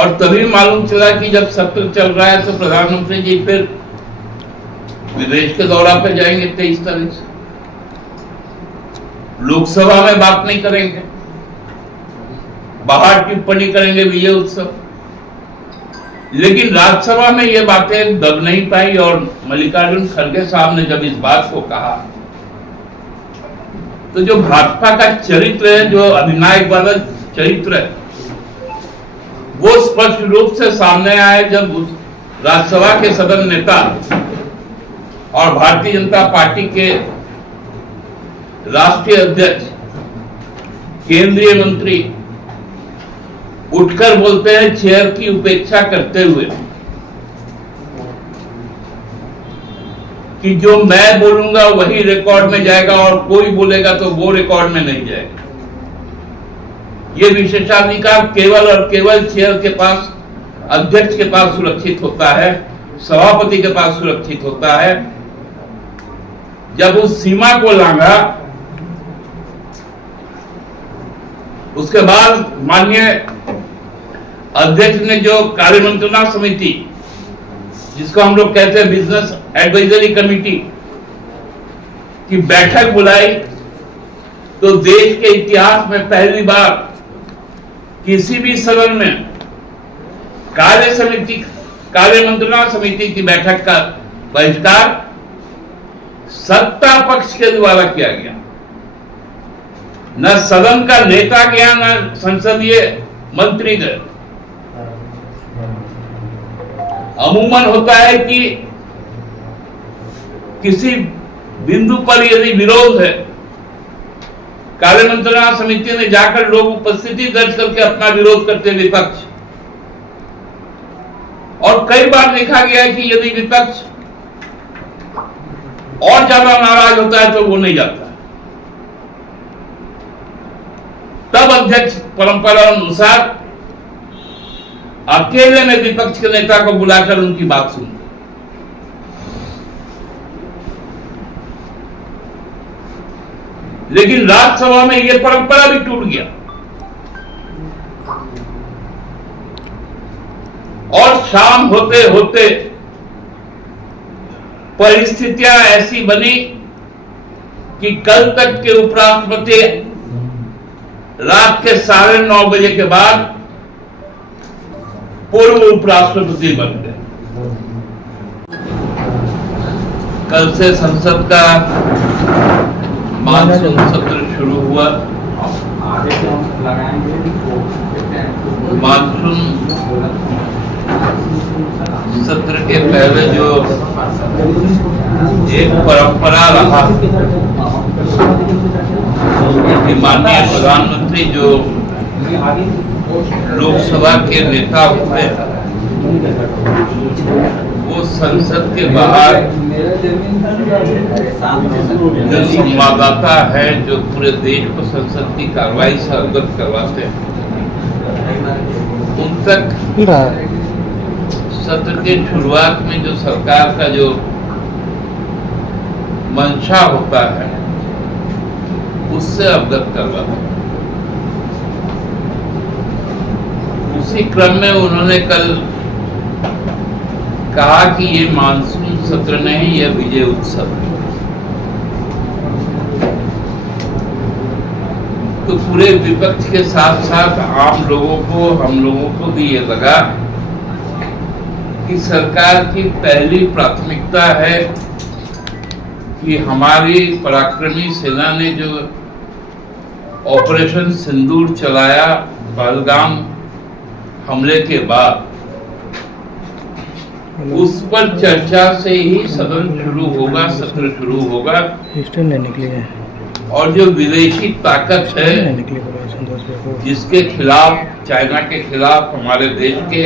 और तभी मालूम चला कि जब सत्र चल रहा है तो प्रधानमंत्री जी फिर विदेश के दौरा पे जाएंगे 23 तारीख से। लोकसभा में बात नहीं करेंगे, बाहर टिप्पणी करेंगे विजय उत्सव, लेकिन राज्यसभा में ये बातें दब नहीं पाई। और मल्लिकार्जुन खड़गे साहब ने जब इस बात को कहा तो जो भाजपा का चरित्र है, जो अधिनायक वाला चरित्र है, वो स्पष्ट रूप से सामने आया जब राज्यसभा के सदन नेता और भारतीय जनता पार्टी के राष्ट्रीय अध्यक्ष, केंद्रीय मंत्री उठकर बोलते हैं चेयर की उपेक्षा करते हुए कि जो मैं बोलूंगा वही रिकॉर्ड में जाएगा और कोई बोलेगा तो वो रिकॉर्ड में नहीं जाएगा। ये विशेषाधिकार केवल और केवल चेयर के पास, अध्यक्ष के पास सुरक्षित होता है, सभापति के पास सुरक्षित होता है। जब उस सीमा को लांघा, उसके बाद माननीय अध्यक्ष ने जो कार्यमंत्रणा समिति, जिसको हम लोग कहते हैं बिजनेस एडवाइजरी कमेटी की बैठक बुलाई, तो देश के इतिहास में पहली बार किसी भी सदन में कार्यमंत्रणा समिति की बैठक का बहिष्कार सत्ता पक्ष के द्वारा किया गया। न सदन का नेता गया, न संसदीय मंत्री गए। अमूमन होता है कि किसी बिंदु पर यदि विरोध है, कार्यमंत्रणा समिति ने जाकर लोग उपस्थिति दर्ज करके अपना विरोध करते विपक्ष। और कई बार देखा गया है कि यदि विपक्ष और ज्यादा नाराज होता है तो वो नहीं जाता। तब अध्यक्ष परंपरा अनुसार अकेले में विपक्ष के नेता को बुलाकर उनकी बात सुनते। लेकिन राज्यसभा में यह परंपरा भी टूट गया और शाम होते होते परिस्थितियां ऐसी बनी कि कल तक के उपराष्ट्रपति रात के 9:30 बजे के बाद पूर्व उपराष्ट्रपति बन गए। कल से संसद का मानसून सत्र शुरू हुआ। मानसून सत्र के पहले जो एक परंपरा रहा कि माननीय प्रधानमंत्री जो लोकसभा के नेता हुए, वो संसद के बाहर जो संवाददाता है, जो पूरे देश को संसद की कार्रवाई से अवगत करवाते हैं, उन तक सत्र के शुरुआत में जो सरकार का जो मंशा होता है उससे अवगत करवाते हैं। उसी क्रम में उन्होंने कल कहा कि ये मानसून सत्र नहीं, यह विजय उत्सव है। तो पूरे विपक्ष के साथ साथ आम लोगों को, हम लोगों को भी ये लगा कि सरकार की पहली प्राथमिकता है कि हमारी पराक्रमी सेना ने जो ऑपरेशन सिंदूर चलाया पहलगाम हमले के बाद, उस पर चर्चा से ही सदन शुरू होगा, सत्र शुरू होगा। और जो विदेशी ताकत है जिसके खिलाफ, चाइना के खिलाफ हमारे देश के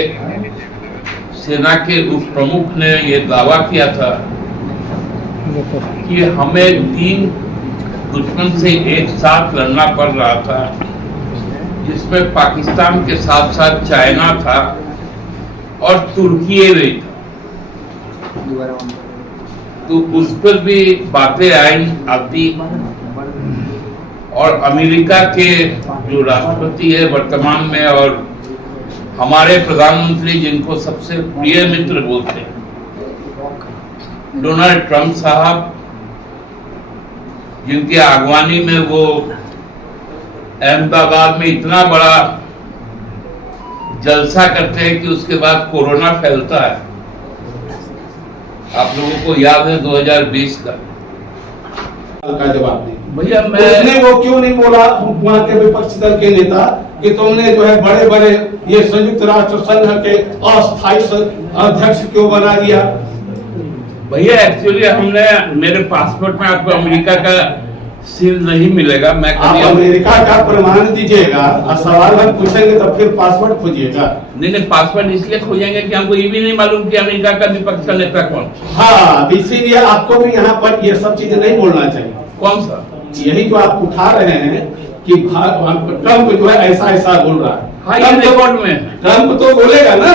सेना के उप प्रमुख ने यह दावा किया था कि हमें 3 दुश्मन से एक साथ लड़ना पड़ रहा था, जिसमें पाकिस्तान के साथ साथ चाइना था और तुर्की भी था। तो उस पर भी बातें आती। और अमेरिका के जो राष्ट्रपति है वर्तमान में और हमारे प्रधानमंत्री जिनको सबसे प्रिय मित्र बोलते हैं, डोनाल्ड ट्रंप साहब, जिनकी आगवानी में वो अहमदाबाद में इतना बड़ा जलसा करते हैं कि उसके बाद कोरोना फैलता है। आप लोगों को याद है 2020 का जवाब नहीं भैया। उसने वो क्यों नहीं बोला वहाँ के विपक्ष दल के नेता कि तुमने जो है बड़े बड़े ये संयुक्त राष्ट्र संघ के अस्थायी अध्यक्ष क्यों बना दिया? भैया एक्चुअली हमने, मेरे पासपोर्ट में आपको अमेरिका का सील नहीं मिलेगा। मैं आप अमेरिका का प्रमाण दीजिएगा और सवाल हम पूछेंगे तो फिर पासपोर्ट खोजिएगा। नहीं, पासपोर्ट इसलिए खोजेंगे कि हमको ये भी नहीं मालूम कि अमेरिका का विपक्ष का नेता कौन। हाँ, इसीलिए आपको भी यहाँ पर ये सब चीजें नहीं बोलना चाहिए। कौन सा? यही जो आप उठा रहे हैं कि ट्रंप जो है ऐसा ऐसा बोल रहा है। हाँ, ये रिकॉर्ड में ट्रंप तो बोलेगा ना,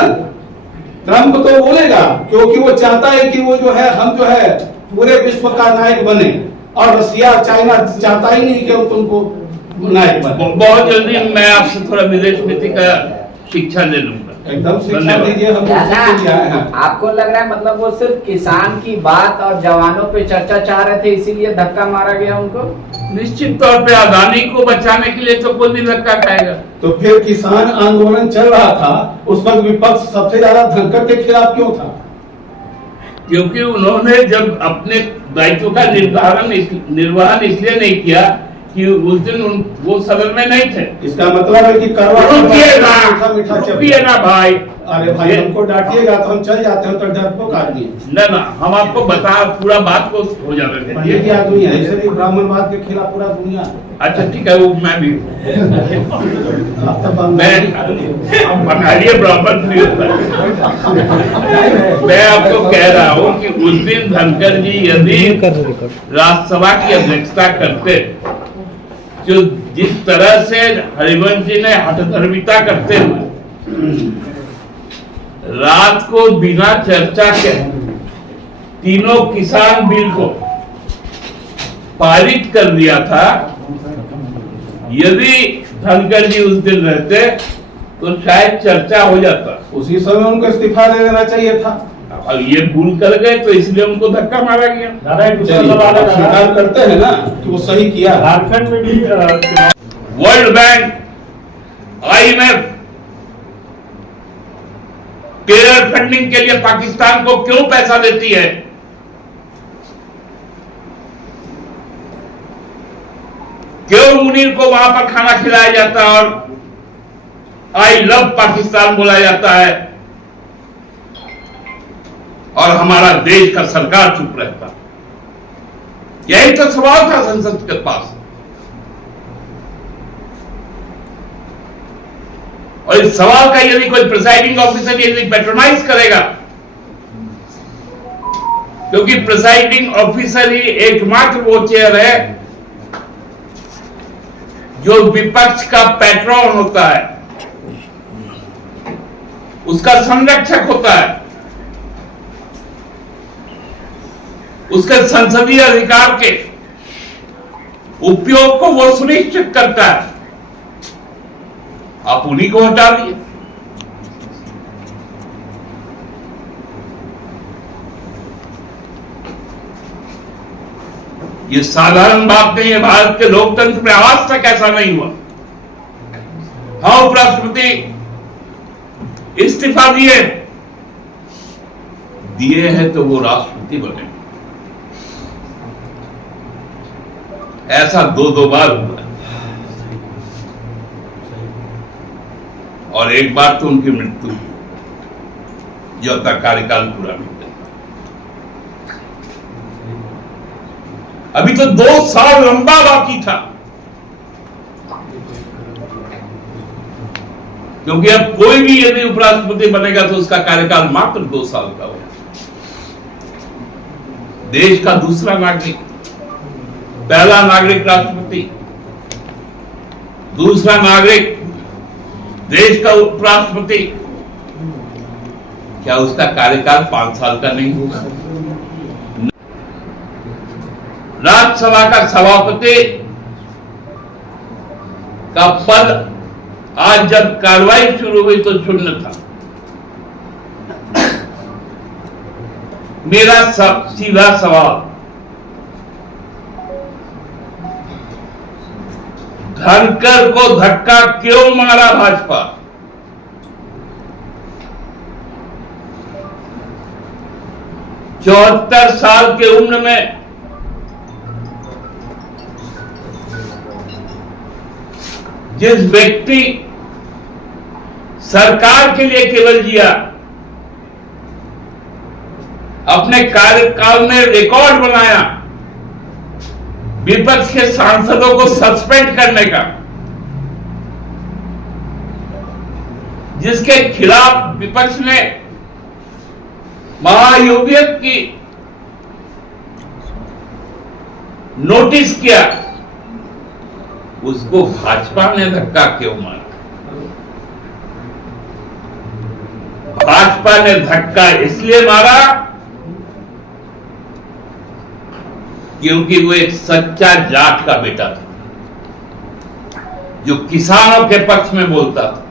ट्रंप तो बोलेगा, क्योंकि वो चाहता है कि वो जो है हम जो है पूरे विश्व का नायक बने, और रसिया चाइना चाहता ही नहीं कि हम तुमको नायक बने। बहुत जल्दी मैं आपसे थोड़ा विदेश नीति का शिक्षा ले लूंगा। एकदम शिक्षा दीजिए। हम आपको लग रहा है मतलब वो सिर्फ किसान की बात और जवानों पे चर्चा चाह रहे थे, इसीलिए धक्का मारा गया उनको? निश्चित तौर पे अदानी को बचाने के लिए तो कोई भी धक्का खाएगा। तो फिर किसान आंदोलन चल रहा था, उस वक्त विपक्ष सबसे ज्यादा धनकर के खिलाफ क्यों था? क्योंकि उन्होंने जब अपने दायित्व का निर्वहन इसलिए नहीं किया कि उस दिन वो सदन में नहीं थे। इसका मतलब है कि रुकिए ना भाई। अरे भाई, हमको डांटिएगा तो हम चल जाते हैं, तो डरपोक आदमी ना हम आपको बता पूरा बात को हो जाने दें। ये क्या दुनिया है? इसलिए ब्राह्मणवाद के खिलाफ पूरा दुनिया। अच्छा ठीक है, वो मैं भी बंगाली ब्राह्मण भी होता है। मैं आपको कह रहा हूँ कि उस दिन धनखड़ जी यदि राज्यसभा की अध्यक्षता करते, जो जिस तरह से हरिवंश जी ने हठधर्मिता करते हुए रात को बिना चर्चा के तीनों किसान बिल को पारित कर दिया था, यदि धनखड़ जी उस दिन रहते तो शायद चर्चा हो जाता। उसी समय उनको इस्तीफा दे देना चाहिए था। अब ये भूल कर गए तो इसलिए उनको धक्का मारा गया। स्वीकार करते हैं ना कि वो सही किया। झारखंड में भी world bank, IMF terror funding के लिए पाकिस्तान को क्यों पैसा देती है? क्यों मुनीर को वहां पर खाना खिलाया जाता है और आई लव पाकिस्तान बोला जाता है, और हमारा देश का सरकार चुप रहता? यही तो सवाल था संसद के पास। और इस सवाल का यदि कोई प्रिसाइडिंग ऑफिसर यदि पैट्रोनाइज करेगा, क्योंकि प्रिसाइडिंग ऑफिसर ही एकमात्र वो चेयर है जो विपक्ष का पैट्रॉन होता है, उसका संरक्षक होता है, उसके संसदीय अधिकार के उपयोग को वो सुनिश्चित करता है। आप उन्हीं को हटा दिए। ये साधारण बात नहीं है। भारत के लोकतंत्र में आज तक ऐसा नहीं हुआ। हाँ, उपराष्ट्रपति इस्तीफा दिए हैं तो वो राष्ट्रपति बने। ऐसा दो बार हुआ है, और एक बार तो उनकी मृत्यु हुई जब तक कार्यकाल पूरा नहीं हुआ। अभी तो 2 साल लंबा बाकी था, क्योंकि अब कोई भी यदि उपराष्ट्रपति बनेगा तो उसका कार्यकाल मात्र 2 साल का होगा। देश का दूसरा नागरिक, पहला नागरिक राष्ट्रपति, दूसरा नागरिक देश का उपराष्ट्रपति, क्या उसका कार्यकाल 5 साल का नहीं होगा? राज्यसभा का सभापति का पद आज जब कार्रवाई शुरू हुई तो शून्य था। मेरा सीधा सवाल, धनकर को धक्का क्यों मारा भाजपा? चौहत्तर साल के उम्र में जिस व्यक्ति सरकार के लिए केवल जिया, अपने कार्यकाल में रिकॉर्ड बनाया विपक्ष के सांसदों को सस्पेंड करने का, जिसके खिलाफ विपक्ष ने महाभियोग की नोटिस किया, उसको भाजपा ने धक्का क्यों मारा? भाजपा ने धक्का इसलिए मारा क्योंकि वो एक सच्चा जाट का बेटा था, जो किसानों के पक्ष में बोलता था।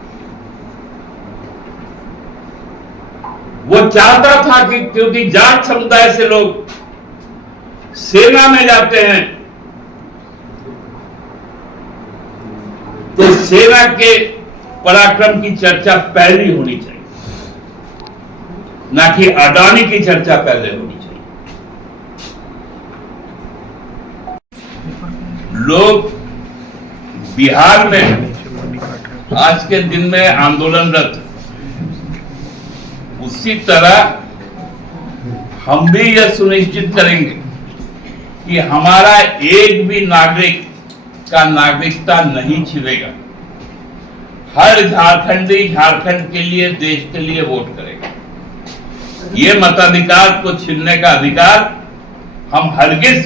वो चाहता था कि क्योंकि जाट समुदाय से लोग सेना में जाते हैं तो सेना के पराक्रम की चर्चा पहली होनी चाहिए, ना कि अडानी की चर्चा पहले होनी चाहिए। लोग बिहार में आज के दिन में आंदोलनरत, उसी तरह हम भी यह सुनिश्चित करेंगे कि हमारा एक भी नागरिक का नागरिकता नहीं छिनेगा। हर झारखंडी झारखंड के लिए, देश के लिए वोट करेगा। ये मताधिकार को छीनने का अधिकार हम हरगिज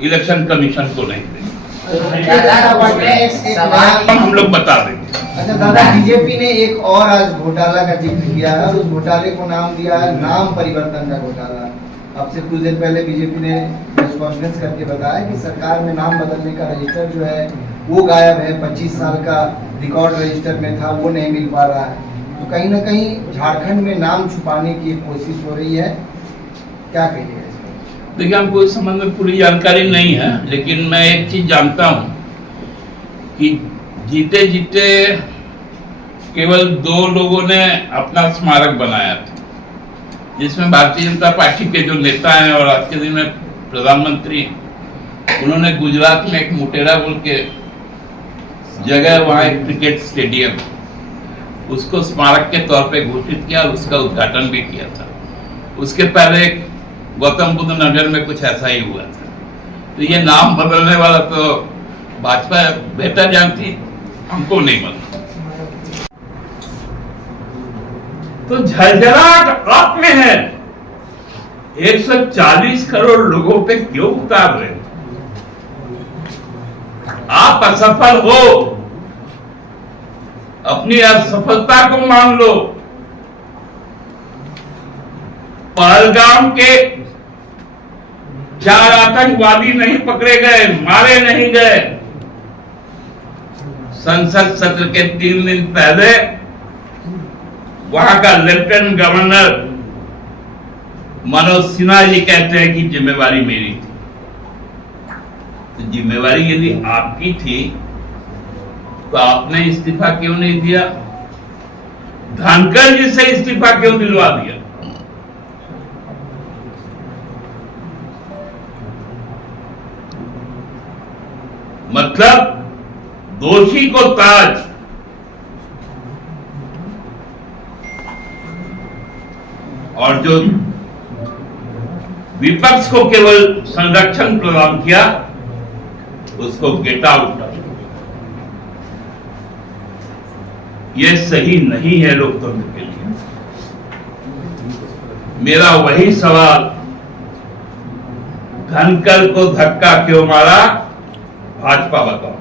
इलेक्शन कमीशन को नहीं देंगे। हम लोग बता देंगे। अच्छा दादा, बीजेपी ने एक और आज घोटाला का जिक्र किया है और उस घोटाले को नाम दिया है नाम परिवर्तन का घोटाला। अब से कुछ दिन पहले बीजेपी ने प्रेस कॉन्फ्रेंस करके बताया कि सरकार में नाम बदलने का रजिस्टर जो है वो गायब है। 25 साल का रिकॉर्ड रजिस्टर में था, वो नहीं मिल पा रहा है। तो कहीं ना कहीं झारखंड में नाम छुपाने की कोशिश हो रही है, क्या कहिएगा? देखिए, हमको इस संबंध में पूरी जानकारी नहीं है, लेकिन मैं एक चीज जानता हूं कि जीते जीते केवल 2 लोगों ने अपना स्मारक बनाया था, जिसमें भारतीय जनता पार्टी के जो नेता हैं और आज के दिन में प्रधानमंत्री, उन्होंने गुजरात में एक मोटेरा बोल के जगह, वहां एक क्रिकेट स्टेडियम, उसको स्मारक के तौर पे घोषित किया और उसका उद्घाटन भी किया था। उसके पहले गौतम बुद्ध नगर में कुछ ऐसा ही हुआ था। तो ये नाम बदलने वाला तो भाजपा बेहतर जानती, हमको नहीं मालूम। तो झलझलाहट आप में है, 140 करोड़ लोगों पे क्यों उतार रहे? आप असफल हो, अपनी असफलता को मान लो। पहलगाम के 4 आतंकवादी नहीं पकड़े गए, मारे नहीं गए। संसद सत्र के 3 दिन पहले वहां का लेफ्टिनेंट गवर्नर मनोज सिन्हा जी कहते हैं कि जिम्मेवारी मेरी थी। तो जिम्मेवारी यदि आपकी थी तो आपने इस्तीफा क्यों नहीं दिया? धनकर जी से इस्तीफा क्यों दिलवा दिया? मतलब दोषी को ताज, और जो विपक्ष को केवल संरक्षण प्रदान किया उसको गेट आउट। यह सही नहीं है लोकतंत्र के लिए। मेरा वही सवाल, धनकर को धक्का क्यों मारा? भाजपा बताओ।